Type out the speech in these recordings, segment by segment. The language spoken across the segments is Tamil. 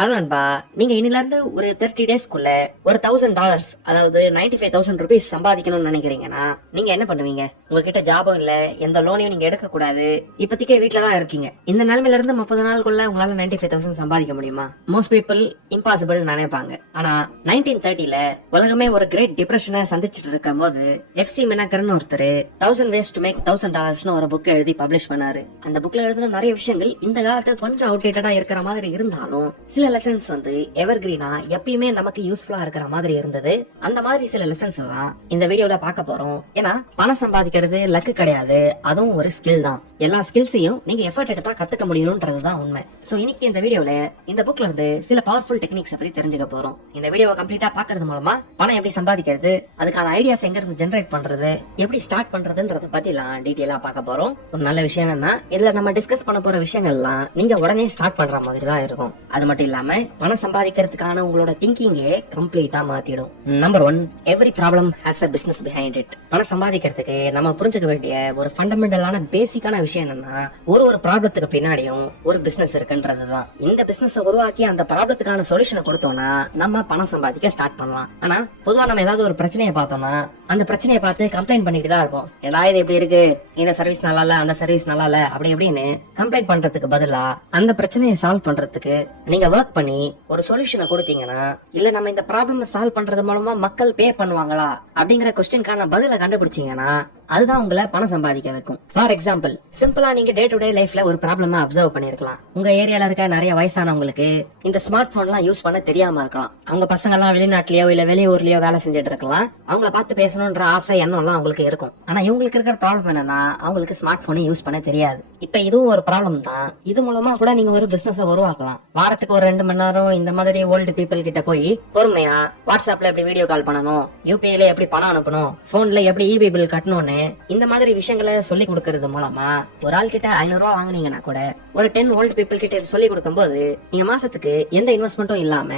ஹலோ நண்பா, நீங்க இன்னில இருந்து ஒரு 30 டேஸ்க்குள்ள ஒரு $1000, அதாவது 95,000 rupees சம்பாதிக்கணும்னு நினைக்கிறீங்கன்னா நீங்க என்ன பண்ணுவீங்க? உங்ககிட்ட ஜாபம் இல்ல, எந்த லோனையும் நீங்க எடுக்க கூடாது, இப்போதைக்கு வீட்டுல தான் இருக்கீங்க. இந்த நிலைமையில இருந்து 30 நாளுக்குள்ள உங்களால 95,000 சம்பாதிக்க முடியுமா? மோஸ்ட் பீப்புள் இம்பாசிபிள் நினைப்பாங்க. ஆனா 1930ல உலகமே ஒரு கிரேட் டிப்ரெஷனை சந்திச்சுட்டு இருக்கும் போது எஃப்சி மெனாக்கர்னு ஒருத்தர் 1000 ways to make $1000 ஒரு புக் எழுதி பப்ளிஷ் பண்ணாரு. அந்த புக்ல எழுதின நிறைய விஷயங்கள் இந்த காலத்துல கொஞ்சம் அவுடேட்டடா இருக்கிற மாதிரி இருந்தாலும் சில லெசன்ஸ் வந்து எவர் கிரீனா எப்பயுமே நமக்கு யூஸ்ஃபுல்லா இருக்கிற மாதிரி இருந்தது. அந்த மாதிரி சில லெசன்ஸ் தான் இந்த வீடியோல பார்க்க போறோம். ஏன்னா பணம் சம்பாதிக்கிறது லக்கு கிடையாது, அதுவும் ஒரு ஸ்கில் தான். எல்லா ஸ்கில்ஸையும் நீங்க எஃபர்ட் எடுத்தா கத்துக்க முடியும்ன்றதுதான் உண்மை. சோ இன்னைக்கு இந்த வீடியோல இந்த புக்ல இருந்து சில பவர்ஃபுல் டெக்னிக்ஸ் பத்தி தெரிஞ்சுக்க போறோம். இந்த வீடியோவை கம்ப்ளீட்டா பாக்குறது மூலமா பணம் எப்படி சம்பாதிக்கிறது, அதுக்கான ஐடியாஸ் எங்க இருந்து ஜெனரேட் பண்றது, எப்படி ஸ்டார்ட் பண்றதுன்றத பத்தி எல்லாம் டீடைலா பார்க்க போறோம். ஒரு நல்ல விஷயம் என்னன்னா இதுல நம்ம டிஸ்கஸ் பண்ண போற விஷயங்கள்லாம் நீங்க உடனே ஸ்டார்ட் பண்ற மாதிரி தான் இருக்கும். அது மட்டும் இல்லாம பணம் சம்பாதிக்கிறதுக்கான உங்களோட திங்கிங்கே கம்ப்ளீட்டா மாத்திடும். Number 1, every problem has a business behind it. பணம் சம்பாதிக்கிறதுக்கு நம்ம புரிஞ்சுக்க வேண்டிய ஒரு ஃபண்டமெண்டலான பேசிக்கான விஷயம் என்னன்னா ஒரு ப்ராப்ளத்துக்கு பின்னாடியும் ஒரு பிசினஸ் இருக்குன்றதுதான். இந்த பிசினஸ் உருவாக்கி அந்த ப்ராப்ளத்துக்கான சொல்யூஷனை கொடுத்தோம்னா நம்ம பணம் சம்பாதிக்க ஸ்டார்ட் பண்ணலாம். ஆனா பொதுவா நம்ம ஏதாவது ஒரு பிரச்சனையை பார்த்தோம்னா அந்த பிரச்சனையை பார்த்து கம்ப்ளைண்ட் பண்ணிட்டு தான் இருப்போம். ஏடா இது எப்படி இருக்கு, இந்த சர்வீஸ் நல்லா இல்ல, அந்த சர்வீஸ் நல்லா இல்ல, அப்படி எப்படின்னு கம்ப்ளைண்ட் பண்றதுக்கு பதிலா அந்த பிரச்சனையை சால்வ் பண்றதுக்கு நீங்க ஒர்க் பண்ணி ஒரு சொல்யூஷனை கொடுத்தீங்கன்னா, இல்ல நம்ம இந்த ப்ராப்ளம் சால்வ் பண்றது மூலமா மக்கள் பே பண்ணுவாங்களா அப்படிங்கிற கொஸ்டின்கான பதில கண்டுபிடிச்சீங்கன்னா அதுதான் உங்களை பணம் சம்பாதிக்க வைக்கும். ஃபார் எக்ஸாம்பிள், சிம்பிளா நீங்க டே டு டே லைஃப்ல ஒரு ப்ராப்ளம் அப்சர்வ் பண்ணிருக்கலாம். உங்க ஏரியால இருக்க நிறைய வயசானவங்களுக்கு இந்த ஸ்மார்ட் போன் எல்லாம் யூஸ் பண்ண தெரியாம இருக்கலாம். அவங்க பசங்க எல்லாம் வெளிநாட்டுலயோ இல்ல வெளியூர்லயோ வேலை செஞ்சுட்டு இருக்கலாம். அவங்கள பார்த்து பேசணும்ன்ற ஆசை எண்ணம் எல்லாம் அவங்களுக்கு இருக்கும். ஆனா இவங்களுக்கு இருக்கிற ப்ராப்ளம் என்னன்னா அவங்களுக்கு ஸ்மார்ட் போனை யூஸ் பண்ண தெரியாது. இப்ப இதுவும் ஒரு ப்ராப்ளம் தான். இது மூலமா கூட நீங்க ஒரு பிசினஸ் உருவாக்கலாம். வாரத்துக்கு ஒரு 2 மணி நேரம் இந்த மாதிரி ஓல்டு பீப்புள் கிட்ட போய் பொறுமையா வாட்ஸ்அப்ல எப்படி வீடியோ கால் பண்ணணும், யூபிஐல எப்படி பணம் அனுப்பணும், போன்ல எப்படி இபி பில் கட்டணும்னு இந்த மாதிரி விஷயங்களை சொல்லி கொடுக்கறது மூலமா ஒரு ஆள் கிட்ட 500 ரூபாய் வாங்குனீங்கன்னா கூட ஒரு 10 ஓல்டு பீப்புள் கிட்ட சொல்லி கொடுக்கும் போது நீங்க மாசத்துக்கு எந்த இன்வெஸ்ட்மெண்ட்டும் இல்லாம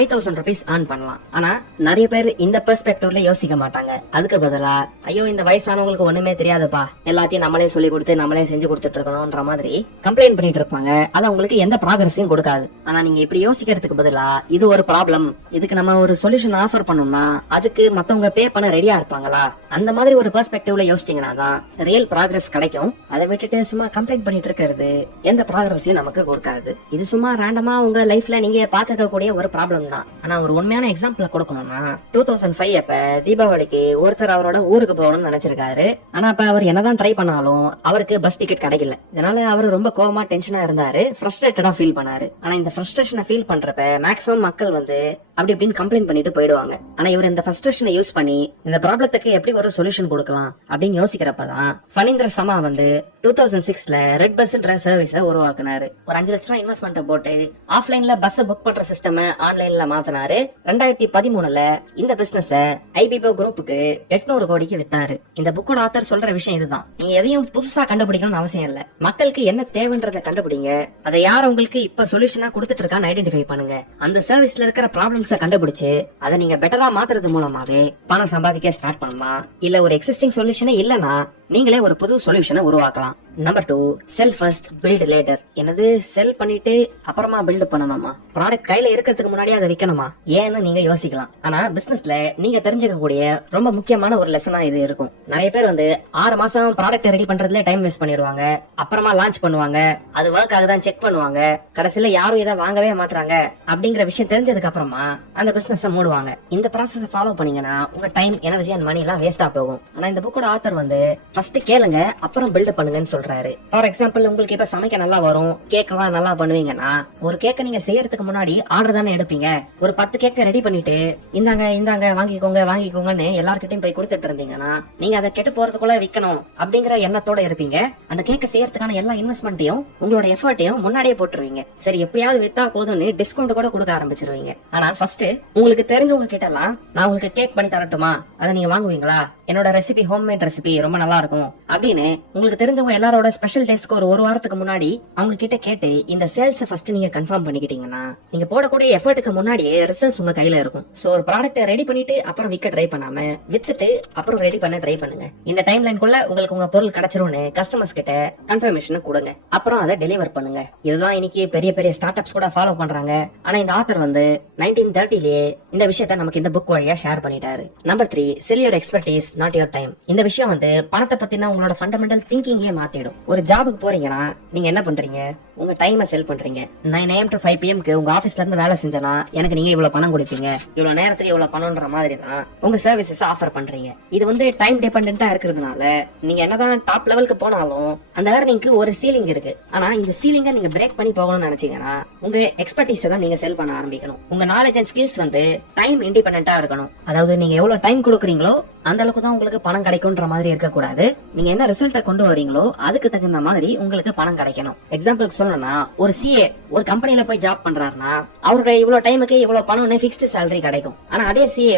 5,000 rupees earn பண்ணலாம். ஆனா நிறைய பேர் இந்த பெர்ஸ்பெக்டிவ்ல யோசிக்க மாட்டாங்க. அதுக்கு பதிலா ஐயோ இந்த வயசானவங்களுக்கு ஒண்ணுமே தெரியாதுப்பா, எல்லாத்தையும் நம்மளே சொல்லி கொடுத்து நம்மளே செஞ்சு கொடுத்துட்டு இருக்கணும்ன்ற மாதிரி கம்ப்ளைண்ட் பண்ணிட்டு இருப்பாங்க. அது உங்களுக்கு எந்த ப்ராக்ரஸையும் கொடுக்காது. ஆனா நீங்க இப்படி யோசிக்கிறதுக்கு பதிலா இது ஒரு ப்ராப்ளம், இதுக்கு நம்ம ஒரு சொல்யூஷன் ஆஃபர் பண்ணோம்னா அதுக்கு மத்தவங்க பே பண்ண ரெடியா இருப்பாங்களா, அந்த மாதிரி ஒரு பெர்ஸ்பெக்டிவ்ல யோசிச்சீங்கன்னா தான் ரியல் ப்ராக்ரஸ் கிடைக்கும். அதை விட்டுட்டு சும்மா கம்ப்ளைண்ட் பண்ணிட்டு இருக்கிறது எந்த ப்ராக்ரஸையும் நமக்கு கொடுக்காது. இது சும்மா ரேண்டமா உங்க லைஃப்ல நீங்க பாத்துக்க கூடிய ஒரு ப்ராப்ளம் தான். ஆனா ஒரு உண்மையான எக்ஸாம்பிள் கொடுக்கணும்னா 2005 அப்ப தீபாவளிக்கு ஒருத்தர் அவரோட ஊருக்கு போகணும்னு நினைச்சிருக்காரு. ஆனா அப்ப அவர் என்னதான் ட்ரை பண்ணாலும் அவருக்கு பஸ் டிக்கெட் கிடைக்கல. இதனால அவர் ரொம்ப கோவமா டென்ஷனா இருந்தாரு, ஃப்ரஸ்ட்ரேட்டடா ஃபீல் பண்ணாரு. ஆனா இந்த ஃப்ரஸ்ட்ரேஷனை ஃபீல் பண்றப்ப மேக்ஸிமம் மக்கள் வந்து அப்படி இப்படின்னு கம்ப்ளைண்ட் பண்ணிட்டு போயிடுவாங்க. ஆனா இவர் இந்த ஃப்ரஸ்ட்ரேஷனை யூஸ் பண்ணி இந்த ப்ராப்ளத்துக்கு எப்படி ஒரு சொல்யூஷன் கொடுக்கலாம் அப்படின்னு யோசிக்கிறப்பதான் ஃபனீந்திர சமா வந்து 2006ல ரெட் பஸ்ன்ற சர்வீஸ உருவாக்குனாரு. ஒரு 5 லட்சம் ரூபாய் இன்வெஸ்ட்மெண்ட் போட்டு ஆஃப்லைன்ல பஸ் புக் பண்ற சிஸ்டம் ஆன்லைன்ல மாத்தினாரு. 2013ல இந்த பிசினஸ் ஐபிபோ குரூப்புக்கு 800 கோடிக்கு வித்தாரு. இந்த புக்கோட ஆத்தர் சொல்ற விஷயம் இதுதான். நீங்க எதையும் புதுசா கண்டுபிடிக்கணும்னு அவசியம் இல்ல. மக்களுக்கு என்ன தேவைன்றதை கண்டுபிடிங்க. அதை யார் உங்களுக்கு இப்ப சொல்யூஷனா கொடுத்துட்டு இருக்கான்னு ஐடென்டிஃபை பண்ணுங்க. அந்த சர்வீஸ்ல இருக்கிற ப்ராப்ளம்ஸ கண்டுபிடிச்சு அதை நீங்க பெட்டரா மாத்துறது மூலமாவே பணம் சம்பாதிக்க ஸ்டார்ட் பண்ணலாம். இல்ல ஒரு எக்ஸிஸ்டிங் சொல்யூஷனே இல்லனா நீங்களே ஒரு புது சொல்யூஷனை உருவாக்கலாம். நம்பர் 2, செல் ஃபர்ஸ்ட் பில்ட் லேட்டர். என்னது செல் பண்ணிட்டு அப்புறமா பில்ட் பண்ணணுமா? ப்ராடக்ட் கையில இருக்கிறதுக்கு முன்னாடி அதை விற்கணுமா ஏன்னு நீங்க யோசிக்கலாம். ஆனா பிசினஸ்ல நீங்க தெரிஞ்சுக்க கூடிய ரொம்ப முக்கியமான ஒரு லெசனா இது இருக்கும். நிறைய பேர் வந்து 6 மாசம் ப்ராடக்ட் ரெடி பண்றதுல டைம் வேஸ்ட் பண்ணிடுவாங்க. அப்புறமா லான்ச் பண்ணுவாங்க, அது ஒர்க் ஆகுதான் செக் பண்ணுவாங்க, கடைசியில யாரும் இதை வாங்கவே மாட்டாங்க அப்படிங்கிற விஷயம் தெரிஞ்சதுக்கு அப்புறமா அந்த பிசினஸ் மூடுவாங்க. இந்த ப்ராசஸ் ஃபாலோ பண்ணீங்கன்னா உங்க டைம், எனர்ஜி அண்ட் மணி எல்லாம் வேஸ்டா போகும். ஆனா இந்த புக்கோட ஆத்தர் வந்து ஃபர்ஸ்ட் கேளுங்க அப்புறம் பில்ட் பண்ணுங்கன்னு சொல்றாரு. ஃபார் எக்ஸாம்பிள், உங்களுக்கு இப்ப சமைக்க நல்லா வரும், கேக் எல்லாம் நல்லா பண்ணுவீங்கன்னா ஒரு கேக்க நீங்க செய்யறதுக்கு முன்னாடி ஆர்டர் தானே எடுப்பீங்க. ஒரு 10 கேக்க ரெடி பண்ணிட்டு இந்தாங்க இந்தாங்க வாங்கிக்கோங்க வாங்கிக்கோங்கன்னு எல்லார்கிட்டையும் போய் கொடுத்துட்டு இருந்தீங்கன்னா நீங்க அதை கெட்டு போறதுக்குள்ள விற்கணும் அப்படிங்கிற எண்ணத்தோட இருப்பீங்க. அந்த கேக்க செய்யறதுக்கான எல்லா இன்வெஸ்ட்மெண்ட்டையும் உங்களோட எஃபர்ட்டையும் முன்னாடியே போட்டுருவீங்க. சரி எப்படியாவது வித்தா போதும்னு டிஸ்கவுண்ட் கூட கொடுக்க ஆரம்பிச்சிருவீங்க. ஆனா ஃபர்ஸ்ட் உங்களுக்கு தெரிஞ்சவங்க கிட்ட எல்லாம் நான் உங்களுக்கு கேக் பண்ணி தரட்டுமா, அதை நீங்க வாங்குவீங்களா? என்னோட ரெசிபி ஹோம்மேட் ரெசிபி ரொம்ப நல்லா இருக்கும் அப்படின்னு உங்களுக்கு தெரிஞ்சவங்க எல்லாரோட ஆத்தரோட ஸ்பெஷல் டேஸ்க்கு ஒரு வாரத்துக்கு முன்னாடி அவங்க கிட்ட கேட்டு இந்த சேல்ஸ் ஃபர்ஸ்ட் நீங்க கன்ஃபார்ம் பண்ணிக்கிட்டீங்கன்னா நீங்க போடக்கூடிய எஃபர்ட்டுக்கு முன்னாடியே ரிசல்ட்ஸ் உங்க கையில இருக்கும். சோ ஒரு ப்ராடக்ட் ரெடி பண்ணிட்டு அப்புறம் விற்க ட்ரை பண்ணாம வித்துட்டு அப்புறம் ரெடி பண்ண ட்ரை பண்ணுங்க. இந்த டைம் லைன்குள்ள உங்களுக்கு உங்க பொருள் கிடைச்சிரும்னு கஸ்டமர்ஸ் கிட்ட கன்ஃபர்மேஷன் கொடுங்க. அப்புறம் அதை டெலிவர் பண்ணுங்க. இதுதான் இன்னைக்கு பெரிய பெரிய ஸ்டார்ட் அப்ஸ் கூட ஃபாலோ பண்றாங்க. ஆனா இந்த ஆத்தர் 1930லயே இந்த விஷயத்த நமக்கு இந்த புக் வழியா ஷேர் பண்ணிட்டாரு. Number 3, sell your expertise not your time. இந்த விஷயம் பணத்தை பத்தின உங்களோட ஃபண்டமெண்டல் திங்கிங்கே மாத்திடும். ஒரு ஜாபுக்கு போறீங்கன்னா நீங்க என்ன பண்றீங்க? உங்க டைமை செல் பண்றீங்க. 9 AM to 5 PM உங்க ஆபீஸ்ல இருந்து வேலை செஞ்சனா எனக்கு நீங்க இவ்வளவு பணம் கொடுப்பீங்க, இவ்வளவு நேரத்துக்கு இவ்வளவு பணம்ன்ற மாதிரி தான் உங்க சர்வீசஸ் ஆஃபர் பண்றீங்க. இது டைம் டிபெண்டன்ட்டா இருக்கிறதுனால நீங்க என்னதான் டாப் லெவலுக்கு போனாலும் அந்த ஏர்னிங்க்கு ஒரு சீலிங் இருக்கு. ஆனா இந்த சீலிங்கை நீங்க பிரேக் பண்ணி போகணும்னு நினைச்சீங்கன்னா உங்க எக்ஸ்பர்டீஸ் தான் நீங்க செல் பண்ண ஆரம்பிக்கணும். உங்க நாலேஜ் அண்ட் ஸ்கில்ஸ் டைம் இண்டிபெண்டன்ட்டா இருக்கணும். அதாவது நீங்க எவ்வளவு டைம் கொடுக்குறீங்களோ அந்த அளவுக்கு தான் உங்களுக்கு பணம் கிடைக்கும்ன்ற மாதிரி இருக்க கூடாது. நீங்க என்ன ரிசல்ட்டை கொண்டு வரீங்களோ அதுக்கு தகுந்த மாதிரி உங்களுக்கு பணம் கிடைக்கணும். எக்ஸாம்பிளுக்கு சொல்லணும்னா ஒரு சிஏ ஒரு கம்பெனில போய் ஜாப் பண்றாருன்னா அவருடைய இவ்வளவு டைமுக்கு இவ்வளவு பணம்னு பிக்ஸ்ட் சேலரி கிடைக்கும். ஆனா அதே சிஏ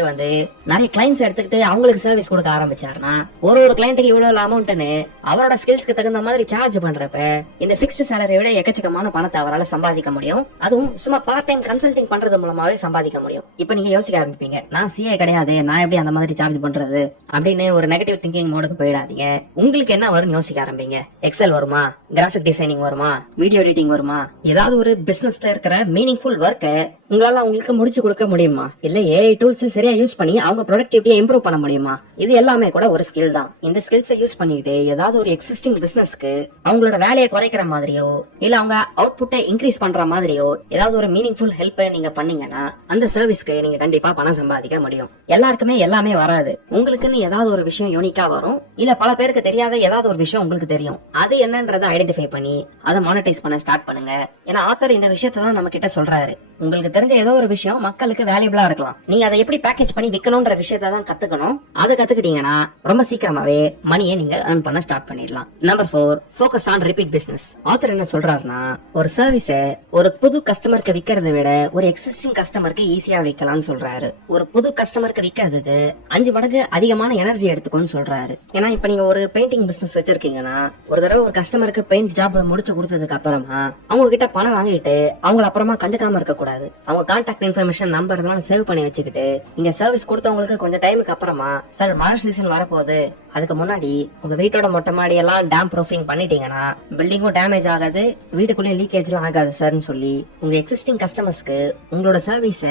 நிறைய கிளைண்ட்ஸ் எடுத்துக்கிட்டு அவங்களுக்கு சர்வீஸ் கொடுக்க ஆரம்பிச்சாருன்னா ஒரு கிளைண்ட்டுக்கு இவ்வளவு அமௌண்ட்னு அவரோட ஸ்கில்ஸ்க்கு தகுந்த மாதிரி சார்ஜ் பண்றப்ப இந்த பிக்ஸ்ட் சேலரி விட எக்கச்சக்கமான பணத்தை அவரால் சம்பாதிக்க முடியும். அதுவும் சும்மா பார்ட் டைம் கன்சல்டிங் பண்றது மூலமாவே சம்பாதிக்க முடியும். இப்ப நீங்க யோசிக்க ஆரம்பிப்பீங்க, நான் சிஏ கிடையாது, நான் எப்படி அந்த மாதிரி சார்ஜ் பண்றது அப்படின்னு ஒரு நெகட்டிவ் திங்கிங் மோடுக்கு போயிடாதீங்க. உங்களுக்கு என்ன வரும்னு யோசிக்க ஆரம்பிங்க. எக்ஸல் வருமா, கிராஃபிக் டிசைனிங் வருமா, வீடியோ எடிட்டிங் வருமா, ஏதாவது ஒரு பிசினஸ்ல இருக்கிற மீனிங்ஃபுல் ஒர்க்கை உங்களால உங்களுக்கு முடிச்சு கொடுக்க முடியுமா? இல்ல ஏஐ டூல்ஸ் சரியா யூஸ் பண்ணி அவங்க ப்ரொடக்டிவிட்டியை இம்ப்ரூவ் பண்ண முடியுமா? இது எல்லாமே கூட ஒரு ஸ்கில் தான். இந்த ஸ்கில்ஸை யூஸ் பண்ணிட்டு ஏதாவது ஒரு எக்ஸிஸ்டிங் பிசினஸ்க்கு அவங்களோட வேலையை குறைக்கிற மாதிரியோ இல்ல அவங்க அவுட்புட்டை இன்க்ரீஸ் பண்ற மாதிரியோ ஏதாவது ஒரு மீனிங்ஃபுல் ஹெல்ப் நீங்க பண்ணீங்கன்னா அந்த சர்வீஸ்க்கு நீங்க கண்டிப்பா பணம் சம்பாதிக்க முடியும். எல்லாருக்குமே எல்லாமே வராது. உங்களுக்குன்னு ஏதாவது ஒரு விஷயம் யூனிக்கா வரும். இல்ல பல பேருக்கு தெரியாத ஏதாவது ஒரு விஷயம் உங்களுக்கு தெரியும். அது என்னன்றதை ஐடென்டிஃபை பண்ணி அதை மானிட்டைஸ் பண்ண ஸ்டார்ட் பண்ணுங்க. ஏன்னா ஆத்தர் இந்த விஷயத்தை தான் நம்ம கிட்ட சொல்றாரு. உங்களுக்கு தெரிஞ்ச ஏதோ ஒரு விஷயம் மக்களுக்கு வேல்யூபிளா இருக்கலாம். நீங்க அதை எப்படி பேக்கேஜ் பண்ணி விக்கணும்ன்ற விஷயத்தை தான் கத்துக்கணும். அதை கத்துக்கிட்டீங்கன்னா ரொம்ப சீக்கிரமாவே மணியை நீங்க earn பண்ண ஸ்டார்ட் பண்ணிடலாம். Number 4, focus on repeat business. Author என்ன சொல்றாருன்னா ஒரு சர்வீஸ ஒரு புது கஸ்டமருக்கு விக்கிறதை விட ஒரு எக்ஸிஸ்டிங் கஸ்டமருக்கு ஈஸியா விக்கலாம்னு சொல்றாரு. ஒரு புது கஸ்டமருக்கு விக்கிறதுக்கு 5 மடங்கு அதிகமான எனர்ஜி எடுத்துக்கோன்னு சொல்றாரு. ஏன்னா இப்ப நீங்க ஒரு பெயிண்டிங் பிசினஸ் வச்சிருக்கீங்கன்னா ஒரு தடவை ஒரு கஸ்டமருக்கு பெயிண்ட் ஜாப் முடிச்சு கொடுத்ததுக்கு அப்புறமா அவங்க கிட்ட பணம் வாங்கிட்டு அவங்கள அப்புறமா கண்டுக்காம இருக்க கூடாது. அவங்க கான்டாக்ட் இன்ஃபர்மேஷன் நம்பர் எல்லாம் சேவ் பண்ணி வச்சுக்கிட்டு நீங்க சர்வீஸ் கொடுத்தவங்களுக்கு கொஞ்சம் டைமுக்கு அப்புறமா சார் மழை சீசன் வரப்போகுது, அதுக்கு முன்னாடி உங்க வீட்டோட மொட்டை மாடி எல்லாம் டேம் ப்ரூஃபிங் பண்ணிட்டீங்கன்னா பில்டிங்கும் டேமேஜ் ஆகாது, வீட்டுக்குள்ளேயும் லீக்கேஜ் எல்லாம் ஆகாது சார்னு சொல்லி உங்க எக்ஸிஸ்டிங் கஸ்டமர்ஸ்க்கு உங்களோட சர்வீஸ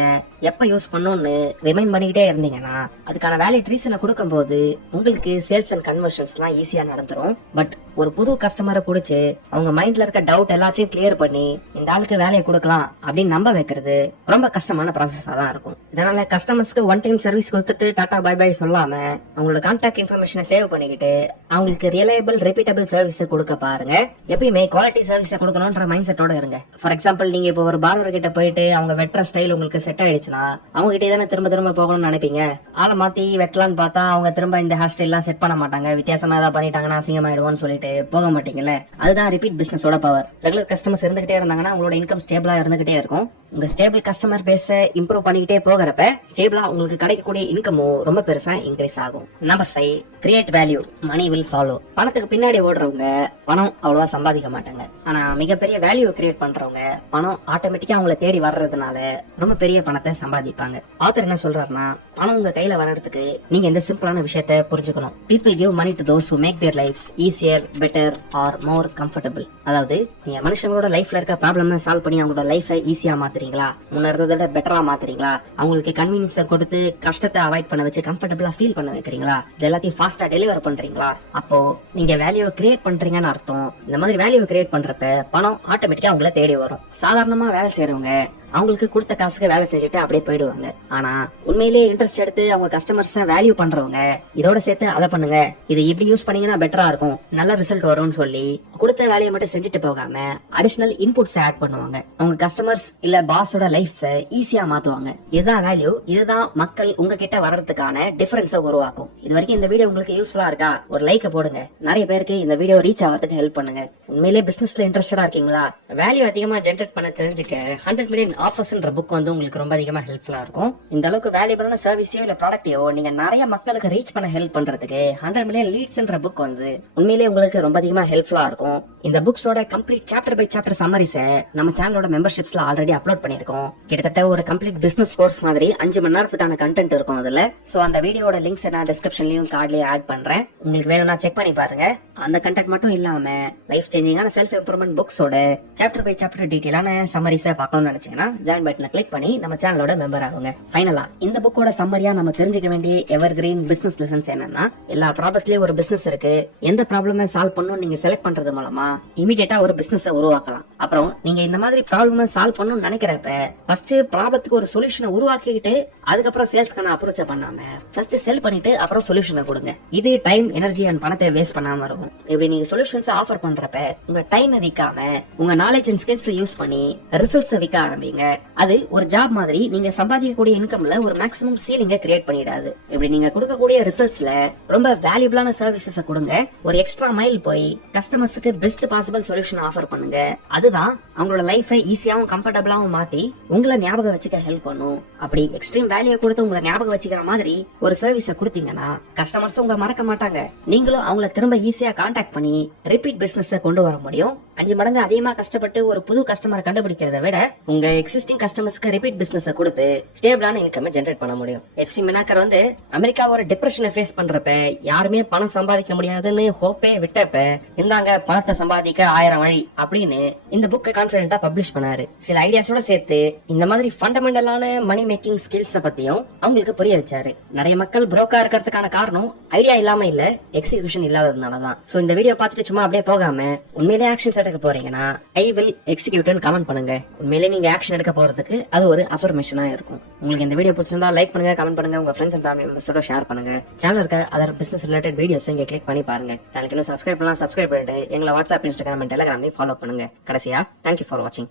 எப்ப யூஸ் பண்ணணும்னு ரிமைண்ட் பண்ணிக்கிட்டே இருந்தீங்கன்னா அதுக்கான வேலிட் ரீசனை கொடுக்கும் போது உங்களுக்கு சேல்ஸ் அண்ட் கன்வர்ஷன்ஸ் எல்லாம் ஈஸியா நடந்துரும். பட் ஒரு புது கஸ்டமரை பிடிச்சு அவங்க மைண்ட்ல இருக்க டவுட் எல்லாத்தையும் கிளியர் பண்ணி இந்த ஆளுக்கு வேலையை கொடுக்கலாம் அப்படின்னு நம்ப வைக்கிறது ரொம்ப கஷ்டமான ப்ராசஸா தான் இருக்கும். இதனால கஸ்டமர்ஸ்க்கு ஒன் டைம் சர்வீஸ் கொடுத்துட்டு டாடா பை பை சொல்லாம அவங்களோட கான்டாக்ட் இன்ஃபர்மேஷனை சேவ் பண்ணிக்கிட்டு அவங்களுக்கு ரிலையபிள் ரிப்பீட்டபிள் சர்வீஸ் கொடுக்க பாருங்க. எப்பயுமே குவாலிட்டி சர்வீஸ் கொடுக்கணும்ன்ற மைண்ட் செட்டோட இருங்க. ஃபார் எக்ஸாம்பிள் நீங்க இப்போ ஒரு பார்பர் கிட்ட போயிட்டு அவங்க வெட்டுற ஸ்டைல் உங்களுக்கு செட் ஆயிடுச்சுன்னா அவங்க கிட்டே தானே திரும்ப திரும்ப போகணும்னு நினைப்பீங்க. ஆளை மாத்தி வெட்டலான்னு பார்த்தா அவங்க திரும்ப இந்த ஹேர் ஸ்டைல் எல்லாம் செட் பண்ண மாட்டாங்க, வித்தியாசமா ஏதாவது பண்ணிட்டாங்கன்னா அசிங்கமாயிடுவோம்னு சொல்லிட்டு போக மாட்டீங்கல்ல. அதுதான் ரிப்பீட் பிசினஸோட பவர். ரெகுலர் கஸ்டமர்ஸ் இருந்துகிட்டே இருந்தாங்கன்னா உங்களோட இன்கம் ஸ்டேபிளா இருந்துகிட்டே இருக்கும். உங்க ஸ்டேபிள் கஸ்டமர் பேஸ இம்ப்ரூவ் பண்ணிக்கிட்டே போகிறப்ப ஸ்டேபிளா உங்களுக்கு கிடைக்கக்கூடிய இன்கமும் ரொம்ப பெருசா இன்க்ரீஸ் ஆகும். Number 5, create value, money will follow. பணத்துக்கு பின்னாடி ஓடுறவங்க பணம் அவ்வளவா சம்பாதிக்க மாட்டாங்க. ஆனா மிகப்பெரிய வேல்யூ கிரியேட் பண்றவங்க பணம் ஆட்டோமேட்டிக்கா அவங்கள தேடி வர்றதுனால ரொம்ப பெரிய பணத்தை சம்பாதிப்பாங்க. ஆத்தர் என்ன சொல்றாருன்னா பணம் உங்க கையில வர்றதுக்கு நீங்க இந்த சிம்பிளான விஷயத்தை புரிஞ்சுக்கணும். People give money to those who make their lifes easier, better or more comfortable. அதாவது நீங்க மனுஷங்களோட லைஃப்ல இருக்க ப்ராப்ளம் சால்வ் பண்ணி அவங்களோட லைஃபை ஈஸியா மாத்துறீங்களா, முன்ன இருந்ததை விட பெட்டரா மாத்துறீங்களா, அவங்களுக்கு கன்வீனியன்ஸை கொடுத்து கஷ்டத்தை அவாய்ட் பண்ண வச்சு கம்ஃபர்டபிளா ஃபீல் பண்ண வைக்கிறீங்களா, இது எல்லாத்தையும் ஃபாஸ்டா டெலிவர் பண்றீங்களா, அப்போ நீங்க வேல்யூவை கிரியேட் பண்றீங்கன்னு அர்த்தம். இந்த மாதிரி வேல்யூவை கிரியேட் பண்றப்ப பணம் ஆட்டோமேட்டிக்கா அவங்கள தேடி வரும். சாதாரணமா வேலை செய்யறவங்க அவங்களுக்கு கொடுத்த காசுக்கு வேலை செஞ்சுட்டு அப்படியே போயிடுவாங்க. ஆனா உண்மையிலேயே இன்ட்ரெஸ்ட் எடுத்து அவங்க கஸ்டமர்ஸ் வேல்யூ பண்றவங்க இதோட சேர்த்து அதை பண்ணுங்க, இதை இப்படி யூஸ் பண்ணீங்கன்னா பெட்டரா இருக்கும், நல்ல ரிசல்ட் வரும்னு சொல்லி கொடுத்த வேலையை மட்டும் செஞ்சுட்டு போகாம அடிஷனல் இன்புட்ஸ் ஆட் பண்ணுவாங்க. அவங்க கஸ்டமர்ஸ் இல்ல பாஸோட லைஃப்ஸ் ஈஸியா மாத்துவாங்க. இதுதான் வேல்யூ. இதுதான் மக்கள் உங்ககிட்ட வர்றதுக்கான டிஃபரன்ஸை உருவாக்கும். இது வரைக்கும் இந்த வீடியோ உங்களுக்கு யூஸ்ஃபுல்லா இருக்கா? ஒரு லைக் போடுங்க. நிறைய பேருக்கு இந்த வீடியோ ரீச் ஆகிறதுக்கு ஹெல்ப் பண்ணுங்க. உண்மையிலேயே பிசினஸ்ல இன்ட்ரெஸ்டடா இருக்கீங்களா? வேல்யூ அதிகமா ஜெனரேட் பண்ண தெரிஞ்சுக்க 100 மில்லியன் ஆஃபர்ஸ்ன்ற புக் வந்து உங்களுக்கு ரொம்ப அதிகமா ஹெல்ப்ஃபுல்லா இருக்கும். இந்த அளவுக்கு வேல்யூபிளான சர்வீஸையோ இல்ல ப்ராடக்டையோ நீங்க நிறைய மக்களுக்கு ரீச் பண்ண ஹெல்ப் பண்றதுக்கு 100 மில்லியன் லீட்ஸ்ன்ற புக் வந்து உண்மையிலேயே உங்களுக்கு ரொம்ப அதிகமா ஹெல்ப்ஃபுல்லா இருக்கும். இந்த புக்ஸோட கம்ப்ளீட் சாப்டர் பை சாப்டர் சம்மரிஸை நம்ம சேனலோட மெம்பர்ஷிப்ஸ்ல ஆல்ரெடி அப்லோட் பண்ணிருக்கோம். கிட்டத்தட்ட ஒரு கம்ப்ளீட் பிசினஸ் கோர்ஸ் மாதிரி 5 மணி நேரத்துக்கான கண்டென்ட் இருக்கும் அதுல. சோ அந்த வீடியோட லிங்க்ஸ் நான் டிஸ்கிரிப்ஷன்லயும் கார்ட்லயும் ஆட் பண்றேன். உங்களுக்கு வேணும்னா செக் பண்ணி பாருங்க. அந்த கண்டென்ட் மட்டும் இல்லாம லைஃப் சேஞ்சிங்கான செல்ஃப் இம்ப்ரூவ்மெண்ட் புக்ஸோட சாப்டர் பை சாப்டர் டீடைலான சம்மரிஸை பார்க்கணும்னு நினைச்சீங்கன்னா ஜாயின் பட்டனை கிளிக் பண்ணி நம்ம சேனலோட மெம்பர் ஆகுங்க. ஃபைனலா இந்த புக்கோட சம்மரியா நம்ம தெரிஞ்சுக்க வேண்டிய எவர் கிரீன் பிசினஸ் லெசன்ஸ் என்னன்னா, எல்லா ப்ராப்ளத்திலயும் ஒரு பிசினஸ் இருக்கு. எந்த ப்ராப்ளமை சால்வ் பண்ணணும் நீங்க செலக்ட் பண்றது மூலமா இமீடியட்டா ஒரு பிசினஸ் உருவாக்கலாம். அப்புறம் நீங்க இந்த மாதிரி ப்ராப்ளமை சால்வ் பண்ணணும்னு நினைக்கிறப்ப ஃபர்ஸ்ட் ப்ராப்ளத்துக்கு ஒரு சொல்யூஷனை உருவாக்கிட்டு அதுக்கப்புறம் சேல்ஸ்க்கான அப்ரோச் பண்ணாம ஃபர்ஸ்ட் செல் பண்ணிட்டு அப்புறம் சொல்யூஷனை கொடுங்க. இது டைம், எனர்ஜி அண்ட் பணத்தை வேஸ்ட் பண்ணாம இருக்கும். இப்படி நீங்க சொல்யூஷன்ஸ் ஆஃபர் பண்றப்ப உங்க டைமை விக்காம உங்க நாலேஜ் அண்ட் ஸ்கில்ஸ் யூஸ் பண்ணி ரிசல்ட்ஸ் விற்க ஆரம்பிங்க. அது ஒரு ஜாப் மாதிரி நீங்க சம்பாதிக்கக்கூடிய இன்கம்ல ஒரு மேக்ஸிமம் சீலிங்க கிரியேட் பண்ணிடாது. இப்படி நீங்க கொடுக்கக்கூடிய ரிசல்ட்ஸ்ல ரொம்ப வேல்யூபிளான சர்வீசஸ் கொடுங்க. ஒரு எக்ஸ்ட்ரா மைல் போய் கஸ்டமர்ஸ்க்கு பெஸ்ட் பாசிபிள் சொல்யூஷன் ஆஃபர் பண்ணுங்க. அதுதான் அவங்களோட லைஃபை ஈஸியாவும் கம்ஃபர்டபிளாவும் மாத்தி உங்களை ஞாபகம் வச்சுக்க ஹெல்ப் பண்ணும். அப்படி எக்ஸ்ட்ரீம் வேல்யூ கொடுத்து உங்களை ஞாபகம் வச்சுக்கிற மாதிரி ஒரு சர்வீஸை கொடுத்தீங்கன்னா கஸ்டமர்ஸ் உங்க மறக்க மாட்டாங்க. நீங்களும் அவங்கள திரும்ப ஈஸியா கான்டாக்ட் பண்ணி ரிப்பீட் பிசினஸ் கொண்டு வர முடியும். 5 மடங்கு அதிகமா கஷ்டப்பட்டு ஒரு புது கஸ்டமரை கண்டுபிடிக்கிறத விட உங்க எக்ஸிஸ்டிங் கஸ்டமர்ஸ்க்கு ரிப்பீட் பிசினஸ் கொடுத்து ஸ்டேபிளான இன்கம் ஜெனரேட் பண்ண முடியும். எஃப்சி மினாக்கர் வந்து அமெரிக்காவோட டிப்ரெஷனை ஃபேஸ் பண்றப்ப யாருமே பணம் சம்பாதிக்க முடியாதுன்னு ஹோப்பே விட்டப்ப இந்தாங்க பணத்தை சம்பாதிக்க 1000 வழி அப்படின்னு இந்த புக்கை கான்பிடென்ட்டா பப்ளிஷ் பண்ணாரு. சில ஐடியாஸோட சேர்த்து இந்த மாதிரி ஃபண்டமெண்டலான மணி மேக்கிங் ஸ்கில்ஸ் பத்தியும் அவங்களுக்கு புரிய வச்சாரு. நிறைய மக்கள் புரோக்கா இருக்கிறதுக்கான காரணம் ஐடியா இல்லாம இல்ல, எக்ஸிகியூஷன் இல்லாததுனாலதான். சோ இந்த வீடியோ பார்த்துட்டு சும்மா அப்படியே போகாம உண்மையிலேயே ஆக்ஷன்ஸ் எடுக்க போறீங்கன்னா ஐ வில் எக்ஸிக்யூட்னு கமெண்ட் பண்ணுங்க. உண்மையிலேயே நீங்க ஆக்ஷன் எடுக்க போறதுக்கு அது ஒரு அஃபர்மேஷனா இருக்கும். உங்களுக்கு இந்த வீடியோ பிடிச்சிருந்தா லைக் பண்ணுங்க, கமெண்ட் பண்ணுங்க, உங்க ஃப்ரெண்ட்ஸ் அண்ட் ஃபேமிலி மெம்பர்ஸோட ஷேர் பண்ணுங்க. சேனல் இருக்க அதர் பிசினஸ் ரிலேட்டட் வீடியோஸ் இங்க கிளிக் பண்ணி பாருங்க. சேனலுக்கு இன்னும் சப்ஸ்கிரைப் பண்ணிட்டு எங்களை வாட்ஸ்அப், இன்ஸ்டாகிராம் அண்ட் டெலிகிராம்லயும் ஃபாலோ பண்ணுங்க. கடைசியா தேங்க்யூ ஃபார் வாட்சிங்.